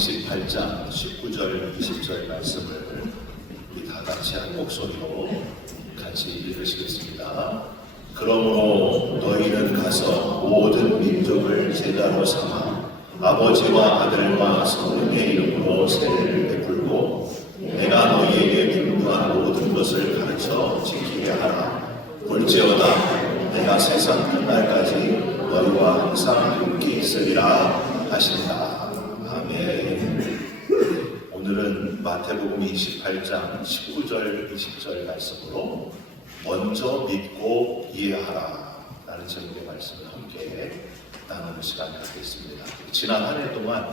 28장 19절 20절 말씀을 우리 다 같이 한 목소리로 같이 읽으시겠습니다. 그러므로 너희는 가서 모든 민족을 제자로 삼아 아버지와 아들과 성령의 이름으로 세례를 베풀고 내가 너희에게 분부한 모든 것을 가르쳐 지키게 하라. 볼지어다 내가 세상 끝날까지 너희와 항상 함께 있으리라 하신다. 아멘. 오늘은 마태복음 28장 19절 20절 말씀으로 먼저 믿고 이해하라 라는 제목의 말씀을 함께 나누는 시간을 갖겠습니다. 지난 한 해 동안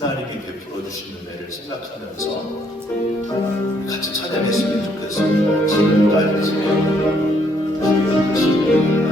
하나님이 베풀어 주신 은혜를 생각하면서 같이 찬양했으면 좋겠습니다. 지금까지 지내온 주의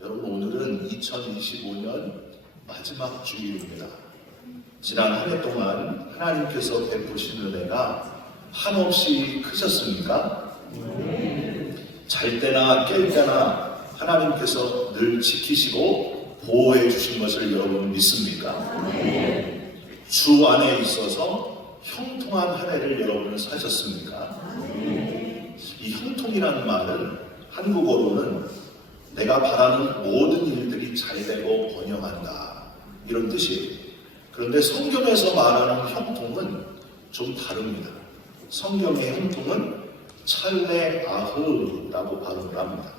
여러분, 오늘은 2025년 마지막 주일입니다. 지난 한 해 동안 하나님께서 베푸신 은혜가 한없이 크셨습니까? 잘 때나 깰 때나 하나님께서 늘 지키시고 보호해 주신 것을 여러분 믿습니까? 주 안에 있어서 형통한 한 해를 여러분은 사셨습니까? 이 형통이라는 말은 한국어로는 내가 바라는 모든 일들이 잘되고 번영한다 이런 뜻이에요. 그런데 성경에서 말하는 형통은 좀 다릅니다. 성경의 형통은 찰레아흐라고 발음을 합니다.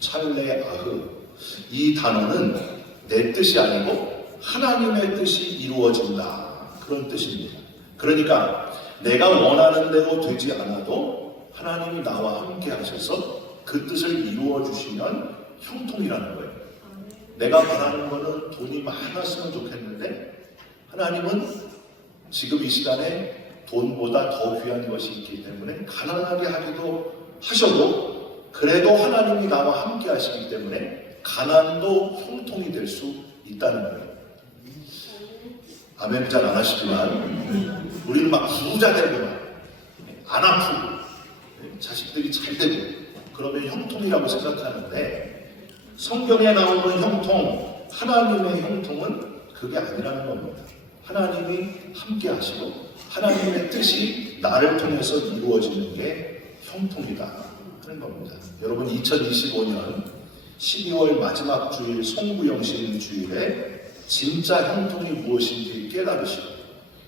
찰레아흐. 이 단어는 내 뜻이 아니고 하나님의 뜻이 이루어진다 그런 뜻입니다. 그러니까 내가 원하는 대로 되지 않아도 하나님이 나와 함께 하셔서 그 뜻을 이루어 주시면 형통이라는 거예요. 내가 바라는 거는 돈이 많았으면 좋겠는데 하나님은 지금 이 시간에 돈보다 더 귀한 것이 있기 때문에 가난하게 하기도 하셔도 그래도 하나님이 나와 함께 하시기 때문에 가난도 형통이 될 수 있다는 거예요. 아멘 잘 안 하시지만 우리는 막 부자 되고 안 아프고 자식들이 잘 되고 그러면 형통이라고 생각하는데 성경에 나오는 형통, 하나님의 형통은 그게 아니라는 겁니다. 하나님이 함께 하시고 하나님의 뜻이 나를 통해서 이루어지는 게 형통이다 하는 겁니다. 여러분 2025년 12월 마지막 주일 송구영신 주일에 진짜 형통이 무엇인지 깨달으시고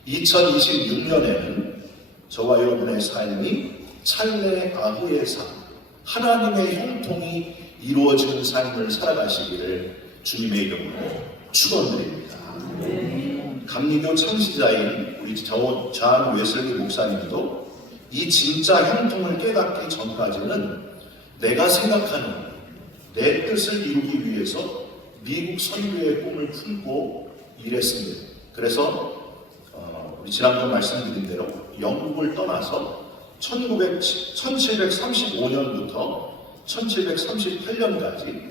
2026년에는 저와 여러분의 삶이 찰레아흐의 삶, 하나님의 형통이 이루어지는 삶을 살아가시기를 주님의 이름으로 축원드립니다. 감리교 창시자인 우리 존 웨슬리 목사님도 이 진짜 형통을 깨닫기 전까지는 내가 생각하는 내 뜻을 이루기 위해서 미국 선교의 꿈을 품고 일했습니다. 그래서 우리 지난번 말씀드린 대로 영국을 떠나서 1735년부터 1738년까지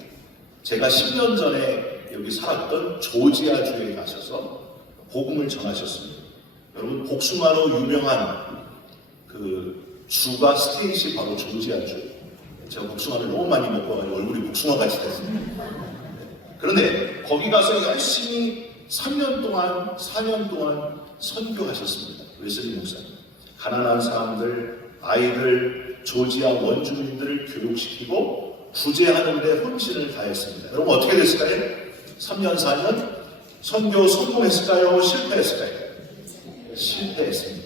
제가 10년 전에 여기 살았던 조지아주에 가셔서 복음을 전하셨습니다. 여러분 복숭아로 유명한 그 주가 스테이시 바로 조지아주. 제가 복숭아를 너무 많이 먹고 얼굴이 복숭아같이 됐습니다. 그런데 거기 가서 열심히 3년 동안 4년 동안 선교하셨습니다. 웨슬리 목사님. 가난한 사람들, 아이들, 조지아 원주민들을 교육시키고 구제하는 데 헌신을 다했습니다. 여러분 어떻게 됐을까요? 3년, 4년 선교 성공했을까요? 실패했을까요? 실패했습니다.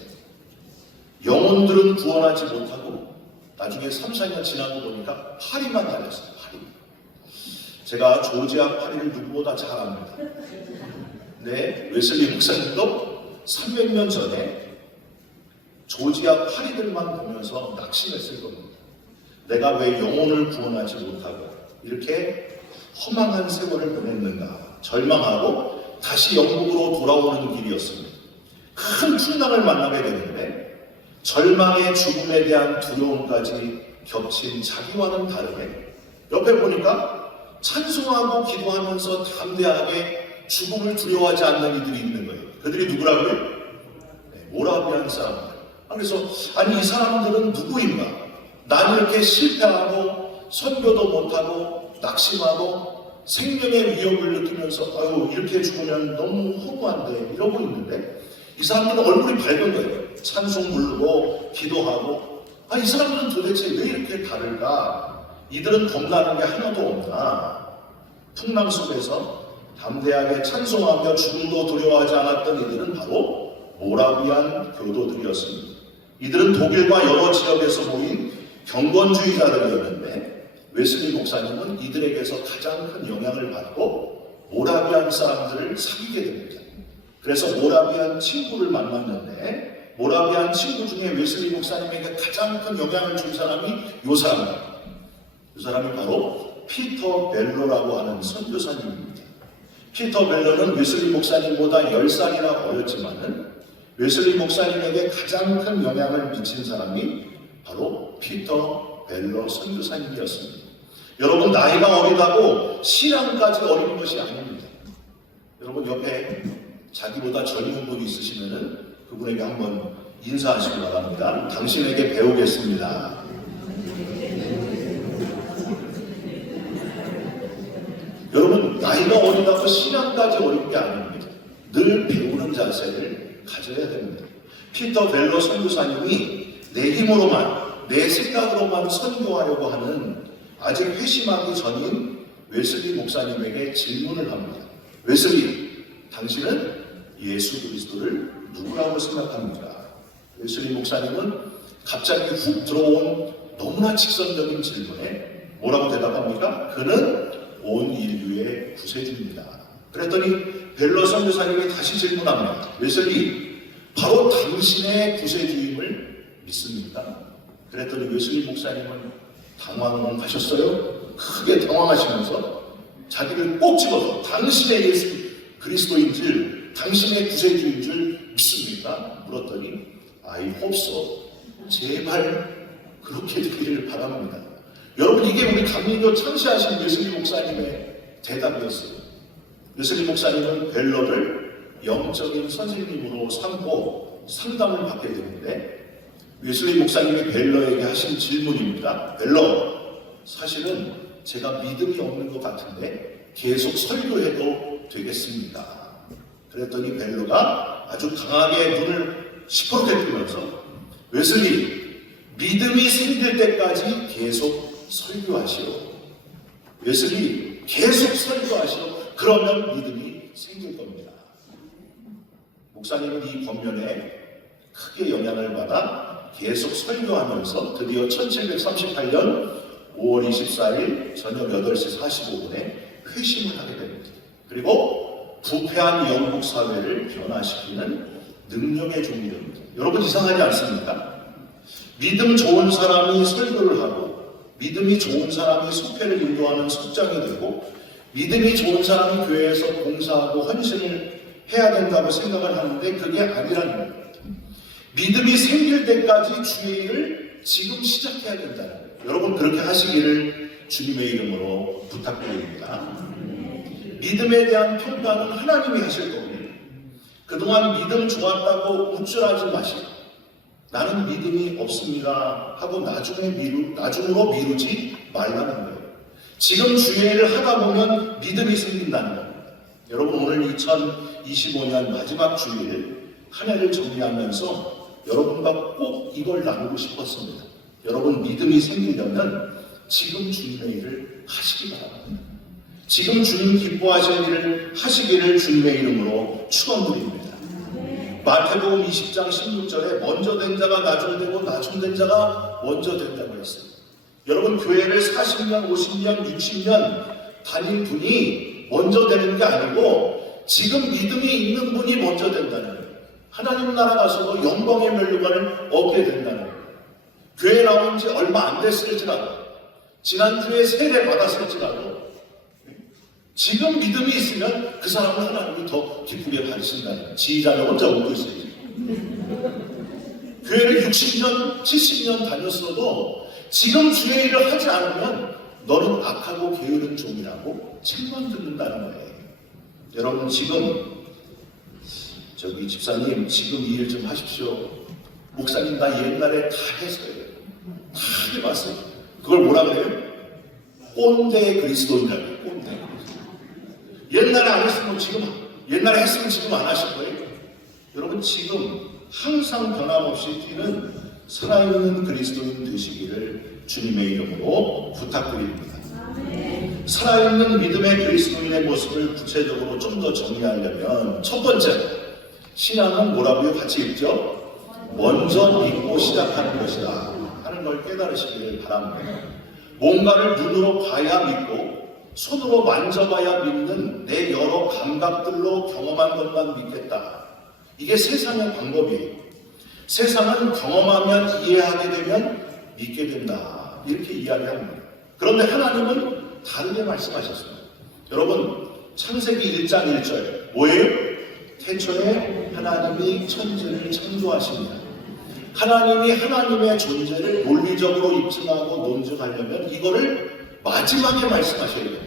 영혼들은 구원하지 못하고 나중에 3, 4년 지나고 보니까 파리만 달렸어요. 파리. 제가 조지아 파리를 누구보다 잘 압니다. 네, 웨슬리 목사님도 300년 전에 조지아 파리들만 보면서 낙심했을 겁니다. 내가 왜 영혼을 구원하지 못하고 이렇게 허망한 세월을 보냈는가 절망하고 다시 영국으로 돌아오는 길이었습니다. 큰 풍랑을 만나게 되는데 절망의 죽음에 대한 두려움까지 겹친 자기와는 다르게 옆에 보니까 찬송하고 기도하면서 담대하게 죽음을 두려워하지 않는 이들이 있는 거예요. 그들이 누구라고요? 네, 모라비안 사람들. 그래서 아니 이 사람들은 누구인가? 난 이렇게 실패하고 선교도 못하고 낙심하고 생명의 위협을 느끼면서 아유 이렇게 죽으면 너무 허무한데 이러고 있는데 이 사람들은 얼굴이 밝은 거예요. 찬송 부르고 기도하고 이 사람들은 도대체 왜 이렇게 다를까? 이들은 겁나는 게 하나도 없나? 풍랑 속에서 담대하게 찬송하며 죽음도 두려워하지 않았던 이들은 바로 모라비안 교도들이었습니다. 이들은 독일과 여러 지역에서 모인 경건주의자들이었는데 웨슬리 목사님은 이들에게서 가장 큰 영향을 받고 모라비안 사람들을 사귀게 됩니다. 그래서 모라비안 친구를 만났는데 모라비안 친구 중에 웨슬리 목사님에게 가장 큰 영향을 준 사람이 이 사람입니다. 이 사람이 바로 피터 벨로라고 하는 선교사님입니다. 피터 벨로는 웨슬리 목사님보다 10살이나 어렸지만은 웨슬리 목사님에게 가장 큰 영향을 미친 사람이 바로 피터 벨로 선교사님이었습니다. 여러분 나이가 어리다고 신앙까지 어린 것이 아닙니다. 여러분 옆에 자기보다 젊은 분이 있으시면은 그분에게 한번 인사하시기 바랍니다. 당신에게 배우겠습니다. 여러분 나이가 어리다고 신앙까지 어린 게 아닙니다. 늘 배우는 자세를 가져야 됩니다. 피터 벨로 선교사님이 내 힘으로만 내 생각으로만 선교하려고 하는 아직 회심하기 전인 웨슬리 목사님에게 질문을 합니다. 웨슬리, 당신은 예수 그리스도를 누구라고 생각합니까? 웨슬리 목사님은 갑자기 훅 들어온 너무나 직선적인 질문에 뭐라고 대답합니까? 그는 온 인류의 구세주입니다. 그랬더니 벨로 선교사님이 다시 질문합니다. 웨슬리, 바로 당신의 구세주임을 믿습니까? 그랬더니 웨슬리 목사님은 당황하셨어요. 크게 당황하시면서 자기를 꼭 집어서 당신의 예수 그리스도인 줄, 당신의 구세주인 줄 믿습니까? 물었더니 I hope so. 제발 그렇게 되기를 바랍니다. 여러분 이게 우리 감리교 창시하신 웨슬리 목사님의 대답이었어요. 웨슬리 목사님은 벨로를 영적인 선생님으로 삼고 상담을 받게 되는데 웨슬리 목사님이 벨로에게 하신 질문입니다. 벨로, 사실은 제가 믿음이 없는 것 같은데 계속 설교해도 되겠습니까? 그랬더니 벨로가 아주 강하게 눈을 시퍼렇게 뜨면서 웨슬리, 믿음이 생길 때까지 계속 설교하시오. 웨슬리, 계속 설교하시오. 그러면 믿음이 생길 겁니다. 목사님은 이 권면에 크게 영향을 받아 계속 설교하면서 드디어 1738년 5월 24일 저녁 8시 45분에 회심을 하게 됩니다. 그리고 부패한 영국 사회를 변화시키는 능력의 종이 됩니다. 여러분 이상하지 않습니까? 믿음 좋은 사람이 설교를 하고 믿음이 좋은 사람이 속회를 인도하는 속장이 되고 믿음이 좋은 사람이 교회에서 봉사하고 헌신을 해야 된다고 생각을 하는데 그게 아니라는 거예요. 믿음이 생길 때까지 주의 일을 지금 시작해야 된다는 거예요. 여러분 그렇게 하시기를 주님의 이름으로 부탁드립니다. 믿음에 대한 평가는 하나님이 하실 겁니다. 그동안 믿음 좋았다고 우쭐하지 마시고 나는 믿음이 없습니다 하고 나중으로 미루지 말라는 거예요. 지금 주의 일을 하다 보면 믿음이 생긴다는 겁니다. 여러분 오늘 2025년 마지막 주일 한 해를 정리하면서 여러분과 꼭 이걸 나누고 싶었습니다. 여러분 믿음이 생기려면 지금 주님의 일을 하시기 바랍니다. 지금 주님 기뻐하시는 일을 하시기를 주님의 이름으로 축원드립니다. 마태복음 20장 16절에 먼저 된 자가 나중되고 나중된 자가 먼저 된다고 했어요. 여러분 교회를 40년, 50년, 60년 다닌 분이 먼저 되는 게 아니고 지금 믿음이 있는 분이 먼저 된다는 거예요. 하나님 나라 가서도 영광의 면류관을 얻게 된다는 거예요. 교회 나온 지 얼마 안 됐을지라도, 지난주에 세례 받았을지라도 지금 믿음이 있으면 그 사람을 하나님이 더 기쁘게 받으신다는 거예요. 지휘자는 혼자 웃고 있어요. 교회를 60년, 70년 다녔어도 지금 주의 일을 하지 않으면 너는 악하고 게으른 종이라고 책만 듣는다는 거예요. 여러분, 지금 저기 집사님 지금 이 일 좀 하십시오. 목사님 나 옛날에 다 했어요. 다 해봤어요. 그걸 뭐라 그래요? 꼰대 그리스도인이라고 해요. 꼰대 그리스도. 옛날에 안 했으면 지금, 옛날에 했으면 지금 안 하실 거예요. 여러분, 지금 항상 변함없이 뛰는 살아있는 그리스도인 되시기를 주님의 이름으로 부탁드립니다. 살아있는 믿음의 그리스도인의 모습을 구체적으로 좀 더 정리하려면 첫 번째, 신앙은 뭐라고요? 같이 읽죠? 먼저 믿고 시작하는 것이다 하는 걸 깨달으시기를 바랍니다. 뭔가를 눈으로 봐야 믿고 손으로 만져봐야 믿는 내 여러 감각들로 경험한 것만 믿겠다. 이게 세상의 방법이에요. 세상은 경험하면 이해하게 되면 믿게 된다. 이렇게 이야기합니다. 그런데 하나님은 다르게 말씀하셨습니다. 여러분, 창세기 1장 1절 뭐예요? 태초에 하나님이 천지를 창조하십니다. 하나님이 하나님의 존재를 논리적으로 입증하고 논증하려면 이거를 마지막에 말씀하셔야 됩니다.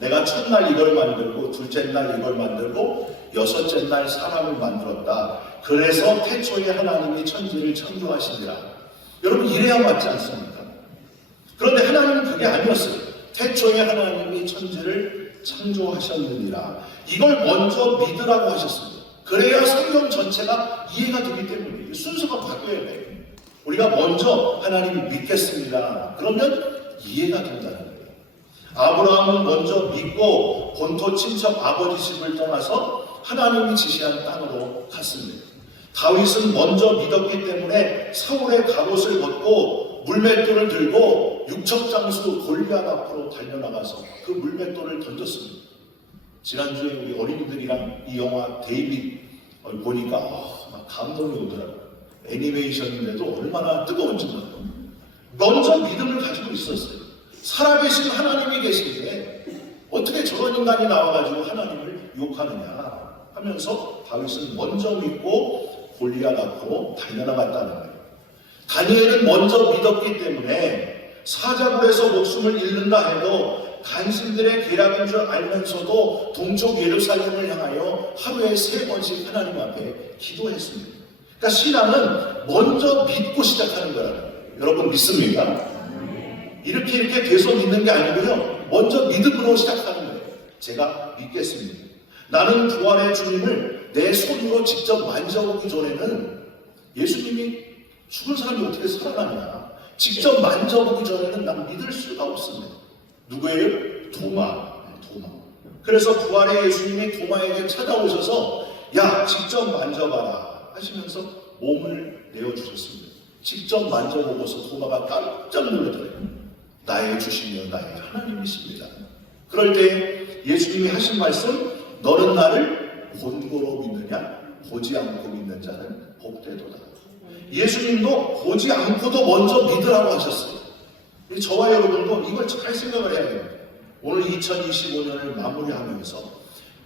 내가 첫날 이걸 만들고 둘째 날 이걸 만들고 여섯째 날 사람을 만들었다. 그래서 태초에 하나님이 천지를 창조하시니라. 여러분, 이래야 맞지 않습니까? 그런데 하나님은 그게 아니었어요. 태초에 하나님이 천지를 창조하셨느니라. 이걸 먼저 믿으라고 하셨습니다. 그래야 성경 전체가 이해가 되기 때문에 순서가 바뀌어야 돼요. 우리가 먼저 하나님 믿겠습니다. 그러면 이해가 된다는 거예요. 아브라함은 먼저 믿고 본토 친척 아버지 집을 떠나서 하나님이 지시한 땅으로 갔습니다. 다윗은 먼저 믿었기 때문에 사울의 갑옷을 벗고 물맷돌을 들고 육척장수 골리앗 앞으로 달려나가서 그 물맷돌을 던졌습니다. 지난주에 우리 어린이들이랑 이 영화 데이빗 보니까 막 감동이 오더라고요. 애니메이션인데도 얼마나 뜨거운지 몰라요. 먼저 믿음을 가지고 있었어요. 살아계신 하나님이 계신데 어떻게 저런 인간이 나와가지고 하나님을 욕하느냐 하면서 다윗은 먼저 믿고 골리앗 앞으로 달려나갔다는 거예요. 다니엘은 먼저 믿었기 때문에 사자굴에서 목숨을 잃는다 해도 간신들의 계략인 줄 알면서도 동쪽 예루살렘을 향하여 하루에 3번씩 하나님 앞에 기도했습니다. 그러니까 신앙은 먼저 믿고 시작하는 거라는 거예요. 여러분 믿습니까? 이렇게 돼서 믿는 게 아니고요. 먼저 믿음으로 시작하는 거예요. 제가 믿겠습니다. 나는 부활의 주님을 내 손으로 직접 만져보기 전에는 예수님이 죽은 사람이 어떻게 살아나냐. 직접 만져보기 전에는 난 믿을 수가 없습니다. 누구예요? 도마. 그래서 부활의 예수님이 도마에게 찾아오셔서 야, 직접 만져봐라 하시면서 몸을 내어주셨습니다. 직접 만져보고서 도마가 깜짝 놀라더래요. 나의 주시며 나의 하나님이십니다. 그럴 때 예수님이 하신 말씀, 너는 나를 본고로 믿느냐? 보지 않고 믿는 자는 복되도다. 예수님도 보지 않고도 먼저 믿으라고 하셨어요. 저와 여러분도 이걸 잘 생각을 해야 됩니다. 오늘 2025년을 마무리하면서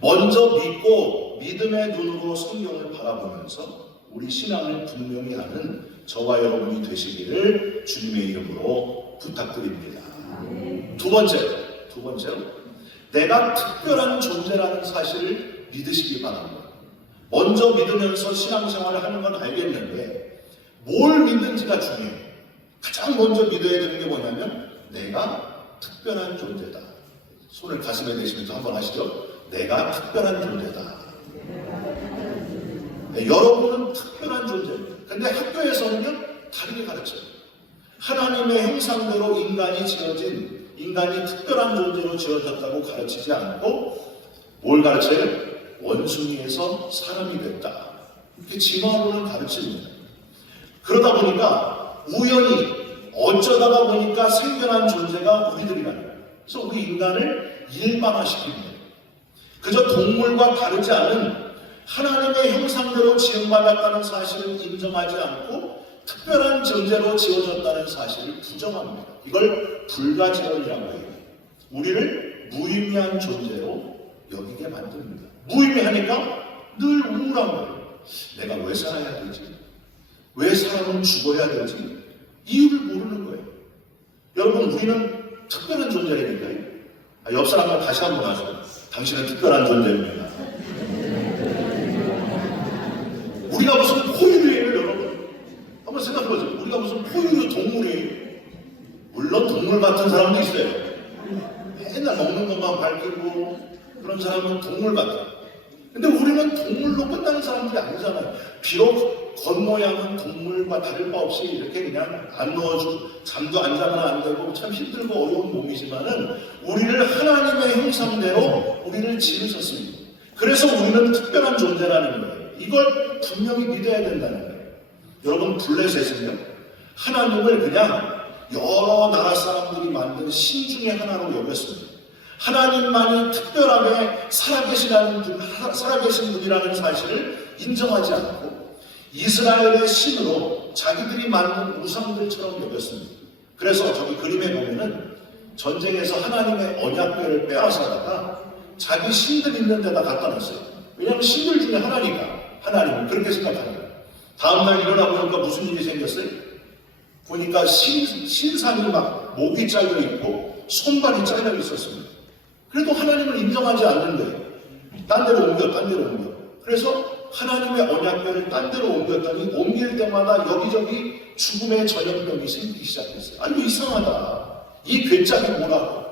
먼저 믿고 믿음의 눈으로 성경을 바라보면서 우리 신앙을 분명히 하는 저와 여러분이 되시기를 주님의 이름으로 부탁드립니다. 두 번째로 내가 특별한 존재라는 사실을 믿으시기 바랍니다. 먼저 믿으면서 신앙생활을 하는 건 알겠는데 뭘 믿는지가 중요해요. 가장 먼저 믿어야 되는 게 뭐냐면 내가 특별한 존재다. 손을 가슴에 대시면서 한번 하시죠. 내가 특별한 존재다. 네, 여러분은 특별한 존재입니다. 근데 학교에서는요 다르게 가르쳐요. 하나님의 형상대로 인간이 지어진, 인간이 특별한 존재로 지어졌다고 가르치지 않고 뭘 가르쳐요? 원숭이에서 사람이 됐다. 이렇게 진화론을 가르칩니다. 그러다 보니까 우연히 어쩌다가 보니까 생겨난 존재가 우리들이라는 거예요. 그래서 우리 인간을 일반화시킵니다. 그저 동물과 다르지 않은 하나님의 형상대로 지음받았다는 사실을 인정하지 않고 특별한 존재로 지어졌다는 사실을 부정합니다. 이걸 불가지론이라고 해요. 우리를 무의미한 존재로 여기게 만듭니다. 무의미하니까 늘 우울한 거예요. 내가 왜 살아야 되지? 왜 사람은 죽어야 되지? 이유를 모르는 거예요. 여러분, 우리는 특별한 존재라니까요. 옆 사람과 다시 한번 하세요. 당신은 특별한 존재입니다. 우리가 무슨 포유류예요, 여러분? 한번 생각해보세요. 우리가 무슨 포유류 동물이에요? 물론 동물 같은 사람도 있어요. 맨날 먹는 것만 밝히고 그런 사람은 동물 같아요. 근데 우리는 동물로 끝나는 사람들이 아니잖아요. 비록 겉모양은 동물과 다를 바 없이 이렇게 그냥 안 누워주고 잠도 안 자면 안 되고 참 힘들고 어려운 몸이지만은 우리를 하나님의 형상대로 우리를 지으셨습니다. 그래서 우리는 특별한 존재라는 거예요. 이걸 분명히 믿어야 된다는 거예요. 여러분, 블레셋은요, 하나님을 그냥 여러 나라 사람들이 만든 신 중에 하나로 여겼습니다. 하나님만이 특별하게 살아계신 분이라는 사실을 인정하지 않고 이스라엘의 신으로 자기들이 만든 우상들처럼 여겼습니다. 그래서 저기 그림에 보면은 전쟁에서 하나님의 언약궤를 빼앗아다가 자기 신들 있는 데다 갖다 놨어요. 왜냐하면 신들 중에 하나니까 하나님은 그렇게 생각합니다. 다음날 일어나 보니까 무슨 일이 생겼어요? 보니까 신상이 막 목이 잘려 있고 손발이 잘려 있었습니다. 그래도 하나님을 인정하지 않는 거예요. 딴 데로 옮겨. 그래서 하나님의 언약궤를 딴 데로 옮겼더니 옮길 때마다 여기저기 죽음의 전염병이 생기기 시작했어요. 아니, 이상하다. 이 괴짝이 뭐라고?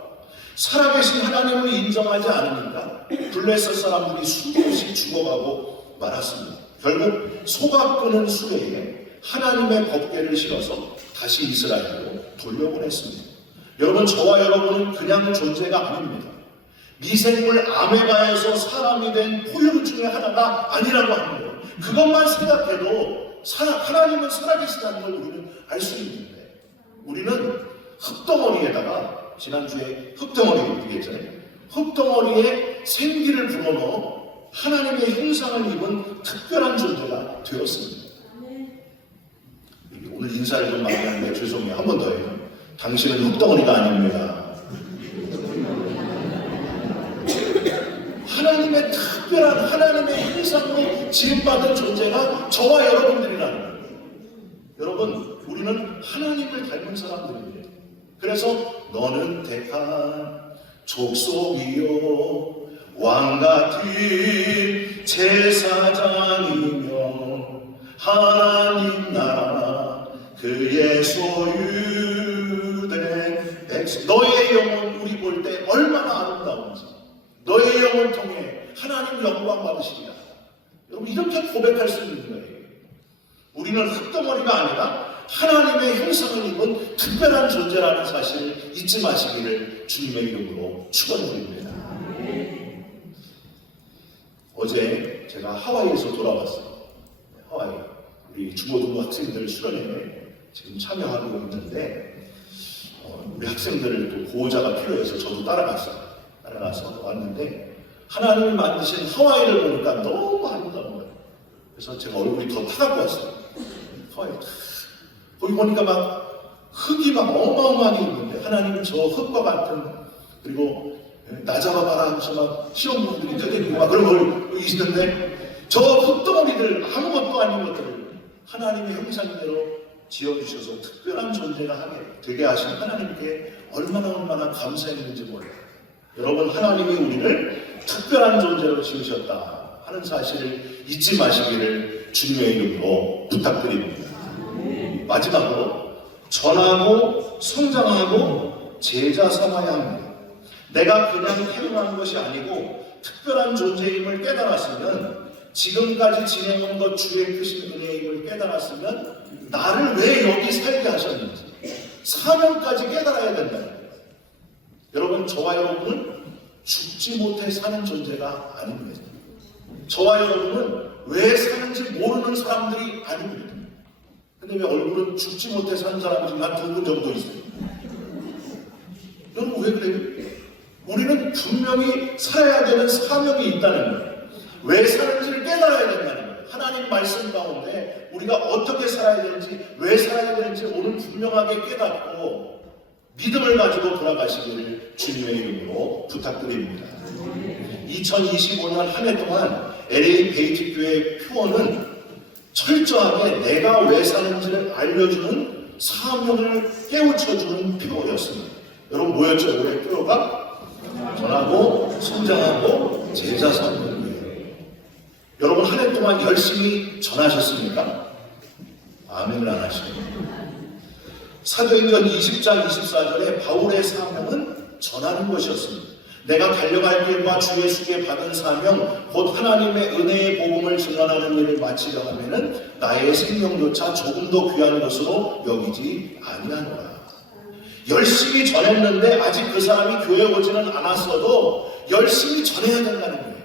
살아계신 하나님을 인정하지 않으니까 블레셋 사람들이 수없이 죽어가고 말았습니다. 결국 소가 끄는 수레에 하나님의 법궤를 실어서 다시 이스라엘로 돌려보냈습니다. 여러분, 저와 여러분은 그냥 존재가 아닙니다. 미생물 아메바에서 사람이 된 포유류 중에 하나가 아니라고 하는 거예요. 그것만 생각해도 하나님은 살아계시다는 걸 우리는 알 수 있는데, 우리는 흙덩어리에다가, 지난주에 흙덩어리 얘기했잖아요. 흙덩어리에 생기를 불어넣어 하나님의 형상을 입은 특별한 존재가 되었습니다. 오늘 인사를 좀 많이 하는데 죄송해요. 한 번 더 해요. 당신은 흙덩어리가 아닙니다. 하나님의 특별한 하나님의 형상으로 지음받은 존재가 저와 여러분들이라는 거예요. 여러분, 우리는 하나님을 닮은 사람들입니다. 그래서 너는 택한 족속이요 왕같은 제사장이며 하나님 나라 그의 소유된 백성. 너의 영혼 우리 볼 때 얼마나 아름다운지, 너의 영혼 통해 하나님 영광 받으시리라. 여러분, 이렇게 고백할 수 있는 거예요. 우리는 흙덩어리가 아니라 하나님의 형상을 입은 특별한 존재라는 사실을 잊지 마시기를 주님의 이름으로 축원드립니다. 어제 제가 하와이에서 돌아왔어요. 하와이 우리 중고등부 학생들 수련회에 지금 참여하고 있는데 우리 학생들을 또 보호자가 필요해서 저도 따라가서 왔는데 하나님이 만드신 하와이를 보니까 너무 아름다운 거예요. 그래서 제가 얼굴이 더 타갖고 왔어요. 하와이 거기 보니까 막 흙이 막 어마어마하게 있는데 하나님은 저 흙과 같은, 그리고 나 잡아봐라 하면서 막 시험분들이 떠들고 막 그런 걸 있는데 저 흙덩어리들 아무것도 아닌 것들을 하나님의 형상대로 지어주셔서 특별한 존재가 되게 하신 하나님께 얼마나 감사했는지 몰라요. 여러분, 하나님이 우리를 특별한 존재로 지으셨다 하는 사실을 잊지 마시기를 주님의 이름으로 부탁드립니다. 마지막으로 전하고 성장하고 제자 삼아야 합니다. 내가 그냥 태어난 것이 아니고 특별한 존재임을 깨달았으면, 지금까지 지내온 것 주의 크신 은혜임을 깨달았으면 나를 왜 여기 살게 하셨는지 사명까지 깨달아야 된다. 여러분, 저와 여러분은 죽지 못해 사는 존재가 아닙니다. 저와 여러분은 왜 사는지 모르는 사람들이 아닙니다. 근데 왜 얼굴은 죽지 못해 사는 사람이 지금 한 2분 정도 있어요? 여러분, 왜 그래요? 우리는 분명히 살아야 되는 사명이 있다는 거예요. 왜 사는지를 깨달아야 된다는 거예요. 하나님 말씀 가운데 우리가 어떻게 살아야 되는지, 왜 살아야 되는지 오늘 분명하게 깨닫고 믿음을 가지고 돌아가시기를 주님의 이름으로 부탁드립니다. 2025년 한 해 동안 LA 베이직 교회 표어는 철저하게 내가 왜 사는지를 알려주는 사명을 깨우쳐주는 표어였습니다. 여러분 뭐였죠? 올해 표어가? 전하고 성장하고 제자 삼는 거예요. 여러분 한 해 동안 열심히 전하셨습니까? 아멘을 안 하시네요. 사도행전 20장 24절에 바울의 사명은 전하는 것이었습니다. 내가 달려갈 길과 주 예수께 받은 사명 곧 하나님의 은혜의 복음을 증언하는 일을 마치려 하면은 나의 생명조차 조금 더 귀한 것으로 여기지 아니하노라. 열심히 전했는데 아직 그 사람이 교회에 오지는 않았어도 열심히 전해야 된다는 거예요.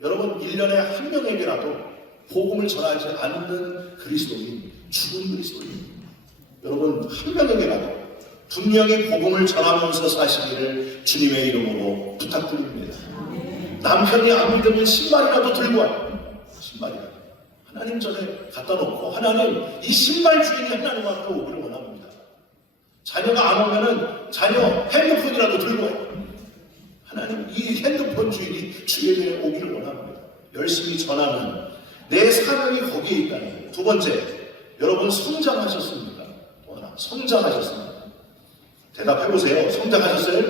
여러분 1년에 한 명에게라도 복음을 전하지 않는 그리스도인, 죽은 그리스도인, 여러분 한 명에게라도 분명히 복음을 전하면서 사시기를 주님의 이름으로 부탁드립니다. 남편이 안 믿으면 신발이라도 들고 와요. 신발이라도. 하나님 전에 갖다 놓고 하나님 이 신발 주인이 하나님 앞에 오기를 원합니다. 자녀가 안 오면은 자녀 핸드폰이라도 들고 와요. 하나님 이 핸드폰 주인이 주에게 오기를 원합니다. 열심히 전하는 내 사명이 거기에 있다는 거예요. 두 번째, 여러분 성장하셨습니까? 또 하나, 성장하셨습니다. 대답해보세요. 성장하셨어요?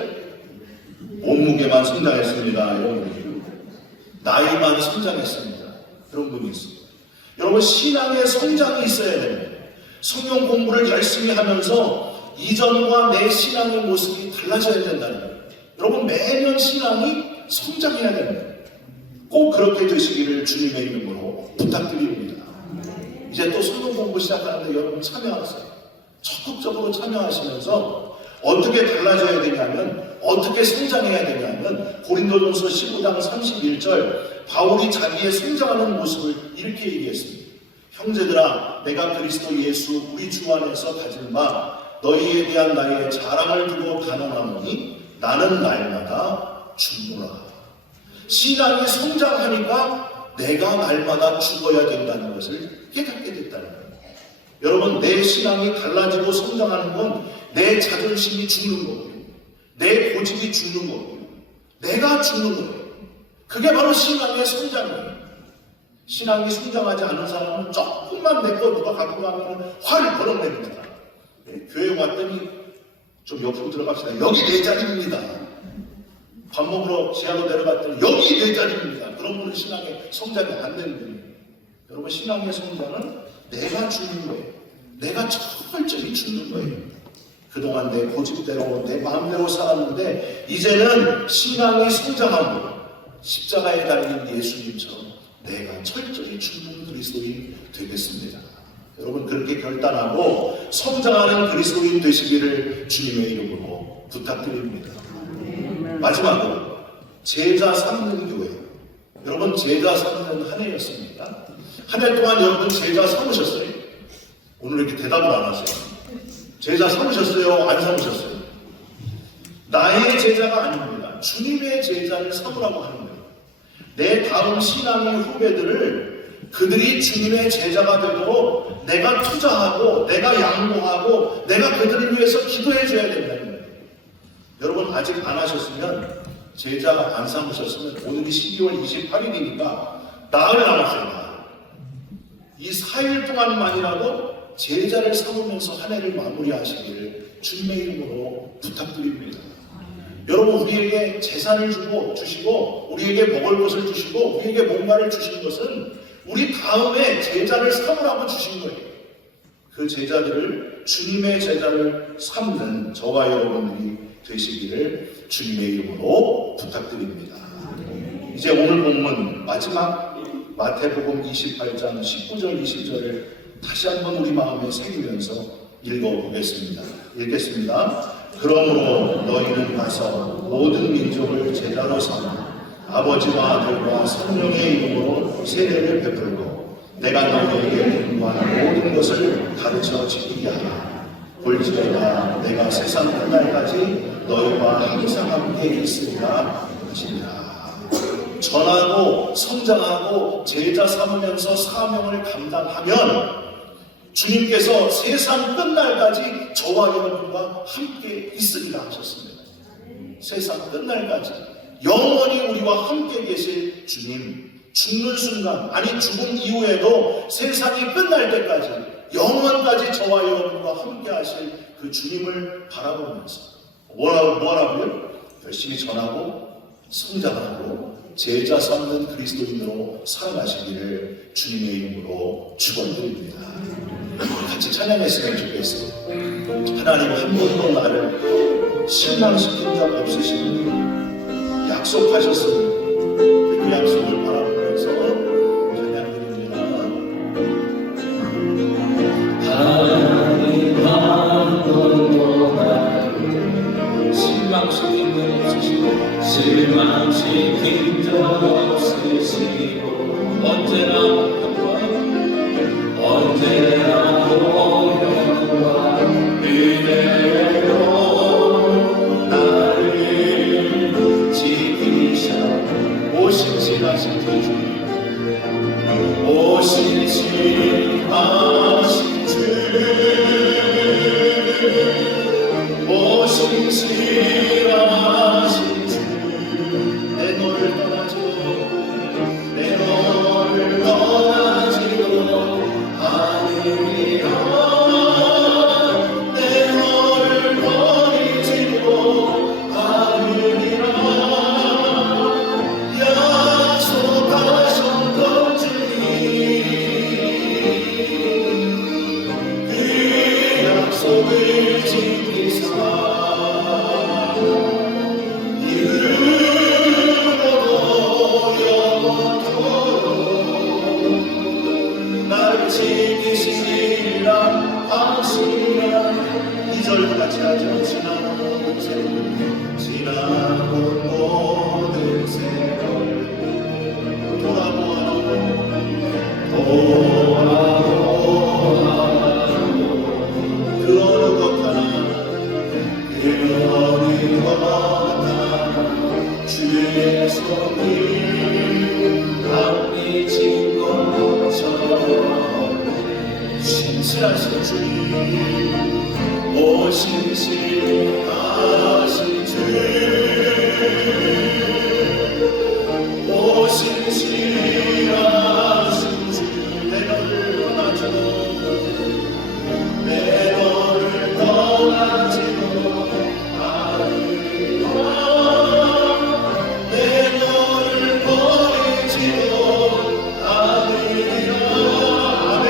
몸무게만 성장했습니다. 여러분 나이만 성장했습니다. 그런 분이 있습니다. 여러분 신앙의 성장이 있어야 됩니다. 성경 공부를 열심히 하면서 이전과 내 신앙의 모습이 달라져야 된다는 거예요. 여러분 매년 신앙이 성장해야 됩니다. 꼭 그렇게 되시기를 주님의 이름으로 부탁드립니다. 이제 또 성경 공부 시작하는데 여러분 참여하세요. 적극적으로 참여하시면서 어떻게 달라져야 되냐면, 어떻게 성장해야 되냐면 고린도전서 15장 31절 바울이 자기의 성장하는 모습을 이렇게 얘기했습니다. 형제들아 내가 그리스도 예수 우리 주 안에서 가진 바 너희에 대한 나의 자랑을 두고 단언하노니 나는 날마다 죽노라. 신앙이 성장하니까 내가 날마다 죽어야 된다는 것을 깨닫게 됐다는 거예요. 여러분 내 신앙이 달라지고 성장하는 건 내 자존심이 죽는 거고요. 내 고집이 죽는 거고요. 내가 죽는 거예요. 그게 바로 신앙의 성장이에요. 신앙이 성장하지 않은 사람은 조금만 내 거 누가 갖고 가면 화를 벌어냅니다. 교회 왔더니 좀 옆으로 들어갑시다. 여기 내 자리입니다. 밥 먹으러 지하로 내려갔더니 여기 내 자리입니다. 그런 분은 신앙의 성장이 안 되는 분이에요. 여러분 신앙의 성장은 내가 죽는 거예요. 내가 철저히 죽는 거예요. 그동안 내 고집대로 내 마음대로 살았는데 이제는 신앙이 성장하고 십자가에 달린 예수님처럼 내가 철저히 죽는 그리스도인 되겠습니다. 여러분 그렇게 결단하고 성장하는 그리스도인 되시기를 주님의 이름으로 부탁드립니다. 마지막으로 제자 삼는 교회. 여러분 제자 삼는 한 해였습니다. 한 해 동안 여러분 제자 삼으셨어요? 오늘 이렇게 대답을 안 하세요. 제자 삼으셨어요? 안 삼으셨어요? 나의 제자가 아닙니다. 주님의 제자를 삼으라고 하는 거예요. 내 다음 신앙의 후배들을 그들이 주님의 제자가 되도록 내가 투자하고 내가 양보하고 내가 그들을 위해서 기도해 줘야 된다는 거예요. 여러분 아직 안 하셨으면 제자 안 삼으셨으면 오늘이 12월 28일이니까 나흘 남았어요. 이 4일 동안만이라도 제자를 삼으면서 한 해를 마무리하시기를 주님의 이름으로 부탁드립니다. 여러분 우리에게 재산을 주시고 우리에게 먹을 것을 주시고 우리에게 뭔가를 주신 것은 우리 다음에 제자를 삼으라고 주신 거예요. 그 제자들을 주님의 제자를 삼는 저와 여러분들이 되시기를 주님의 이름으로 부탁드립니다. 이제 오늘 본문 마지막 마태복음 28장 19절 20절을 다시 한번 우리 마음에 새기면서 읽어보겠습니다. 읽겠습니다. 그러므로 너희는 가서 모든 민족을 제자로 삼아 아버지와 아들과 성령의 이름으로 세례를 베풀고 내가 너희에게 분부한 모든 것을 가르쳐 지키게 하라. 볼지어다 내가 세상 끝날까지 너희와 항상 함께 있으리라 하시니라. 전하고 성장하고 제자 삼으면서 사명을 감당하면 주님께서 세상 끝날까지 저와 여러분과 함께 있으리라 하셨습니다. 세상 끝날까지 영원히 우리와 함께 계실 주님, 죽는 순간, 아니 죽은 이후에도 세상이 끝날 때까지 영원까지 저와 여러분과 함께 하실 그 주님을 바라보면서 뭐라고요? 열심히 전하고 성장하고 제자 삼는 그리스도인으로 살아가시기를 주님의 이름으로 축원드립니다. 같이 찬양했으면 좋겠습니다. 하나님 한 번도 나를 실망시킨 적 없으신 약속하셨습니다. 그 약속을 바라보면서 찬양드립니다. 하나님 한 번도 나를 실망시킨 적 없으시고 실망시킨 적 없으시고 언제나 영광과 은혜로 나를 지키셔 오신실하신 그 주님, 오신실하신 주 오신실하신 주 내 너를 떠나지도 내 너를 떠나지도 않으리라 내 너를 버리지도 않으리라 약속하셨던 주님 그 약속을 지키사 지키시리라 하시리라. 2절도 같이 하죠. 지나고 모든 세월 돌아보아도 그 어느 것 하나 주의 손이 강미진 것처럼 신실하신 주님, 오신실하신 주 오신실하신 주 내 너를 떠나지도 내 너를 떠나지도 않으리라 내 너를 버리지도 않으리라 아멘.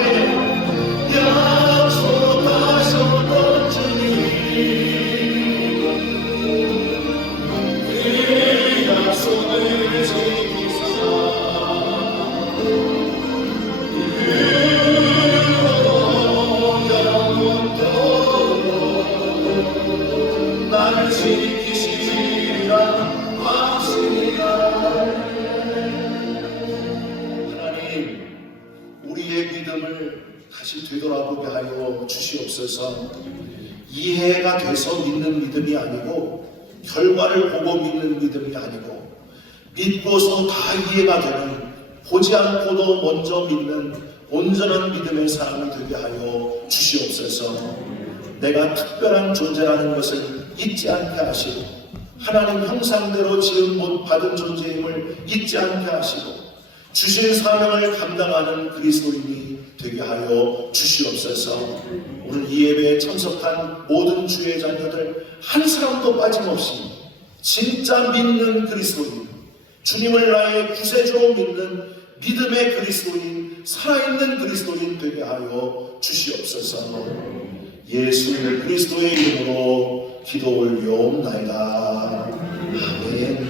약속하셨던 주님 그 약속을 지키사 나를 지키시리라 하시리라. 하나님, 우리의 믿음을 다시 되돌아보게 하여 주시옵소서. 이해가 돼서 믿는 믿음이 아니고 결과를 보고 믿는 믿음이 아니고 믿고서 다 이해가 되는, 보지 않고도 먼저 믿는 온전한 믿음의 사람이 되게 하여 주시옵소서. 내가 특별한 존재라는 것을 잊지 않게 하시고 하나님 형상대로 지음 못 받은 존재임을 잊지 않게 하시고 주신 사명을 감당하는 그리스도인이 되게 하여 주시옵소서. 오늘 이 예배에 참석한 모든 주의 자녀들 한 사람도 빠짐없이 진짜 믿는 그리스도인, 주님을 나의 구세주로 믿는 믿음의 그리스도인, 살아있는 그리스도인 되게 하여 주시옵소서. 예수 그리스도의 이름으로 기도 올려옵나이다. 아멘.